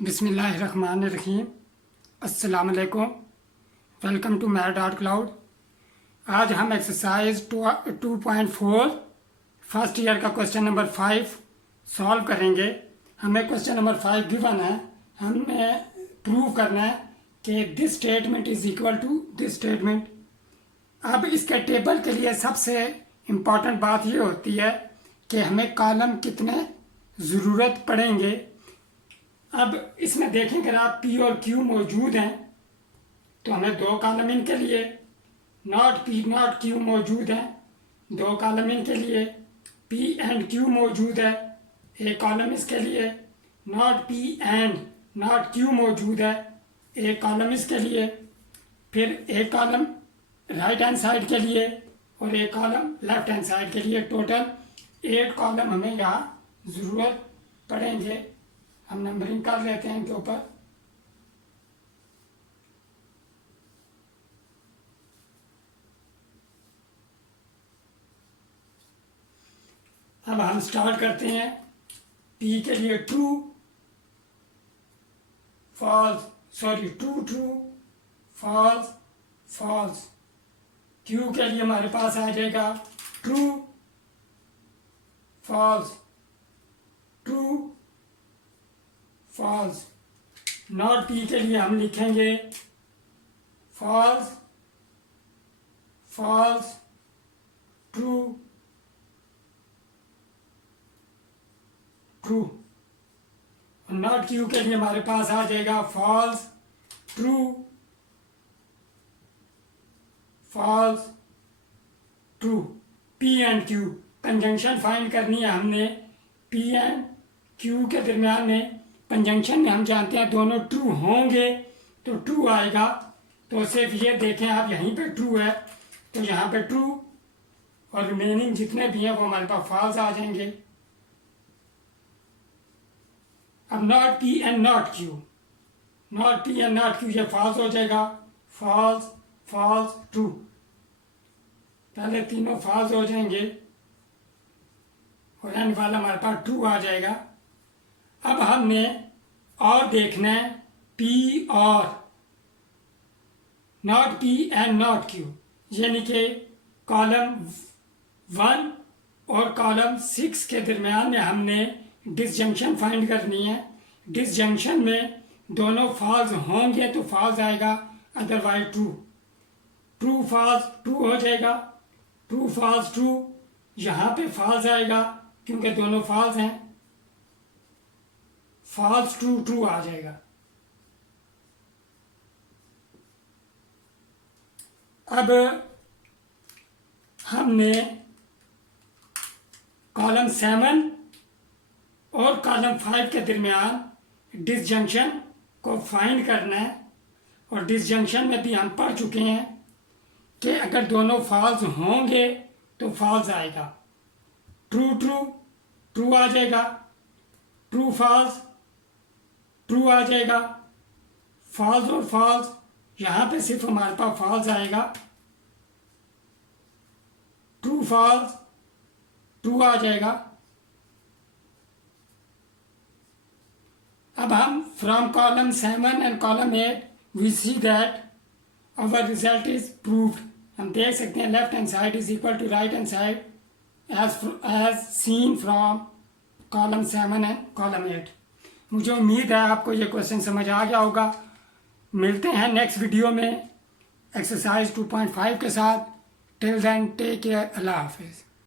बिस्मिल्लाहिर्रहमानिर्रहीम। अस्सलाम वालेकुम। Welcome to mad art cloud. आज हम एक्सरसाइज 2.4 फर्स्ट ईयर का क्वेश्चन नंबर 5 सॉल्व करेंगे। हमें क्वेश्चन नंबर 5 गिवन है, हमें प्रूव करना है कि this statement is equal to this statement. अब इसके टेबल के लिए सबसे इम्पॉर्टेंट बात ये होती है कि हमें कॉलम कितने ज़रूरत पड़ेंगे। अब इसमें देखें अगर आप पी और क्यू मौजूद हैं तो हमें दो कॉलम इनके लिए, नॉट पी नॉट क्यू मौजूद हैं दो कॉलम इनके लिए, पी एंड क्यू मौजूद है एक कॉलम इसके लिए, not P and not Q मौजूद है एक कॉलम इसके लिए, फिर एक कॉलम राइट हैंड साइड के लिए और एक कॉलम लेफ्ट हैंड साइड के लिए। टोटल 8 कॉलम हमें यहाँ ज़रूरत पड़ेंगे। हम नंबरिंग कर लेते हैं इनके ऊपर। अब हम स्टार्ट करते हैं। पी के लिए true false, sorry true true false false. Q के लिए हमारे पास आ जाएगा true false true false. Not P के लिए हम लिखेंगे false false true true. Not Q के लिए हमारे पास आ जाएगा false true false true. P and Q conjunction find करनी है हमने। पी एंड क्यू के दरम्यान में कंजंक्शन में हम जानते हैं दोनों ट्रू होंगे तो ट्रू आएगा। तो सिर्फ ये देखें आप, यहीं पे ट्रू है तो यहाँ पे ट्रू और रिमेनिंग जितने भी हैं वो हमारे पास फॉल्स आ जाएंगे। अब not P and not Q, not P and not Q ये फॉल्स हो जाएगा। फॉल्स फॉल्स ट्रू, पहले तीनों फॉल्स हो जाएंगे और एंड वाला हमारे पास ट्रू आ जाएगा। अब हमने और देखना है पी और not P and not Q, यानी कि कॉलम 1 और कॉलम 6 के दरम्यान में हमने डिसजंक्शन फाइंड करनी है। डिसजंक्शन में दोनों फॉल्स होंगे तो फॉल्स आएगा, otherwise true. True false true हो जाएगा, ट्रू फॉल्स ट्रू। यहाँ पे फॉल्स आएगा क्योंकि दोनों फॉल्स हैं, फॉल्स ट्रू ट्रू आ जाएगा। अब हमने कॉलम 7 और कॉलम 5 के दरमियान डिसजंक्शन को फाइंड करना है। और डिसजंक्शन में भी हम पढ़ चुके हैं कि अगर दोनों फॉल्स होंगे तो फॉल्स आएगा। ट्रू ट्रू ट्रू आ जाएगा, ट्रू फॉल्स ट्रू आ जाएगा। फॉल्स और फॉल्स यहाँ पे सिर्फ हमारे पास फॉल्स आएगा। ट्रू फॉल्स ट्रू आ जाएगा। अब हम from column 7 and column 8 we see that our result is proved. हम देख सकते हैं left hand side is equal to right hand side as seen from column 7 and column 8। मुझे उम्मीद है आपको ये क्वेश्चन समझ आ गया होगा। मिलते हैं नेक्स्ट वीडियो में एक्सरसाइज 2.5 के साथ। टिल देन टेक केयर, अल्लाह हाफिज़।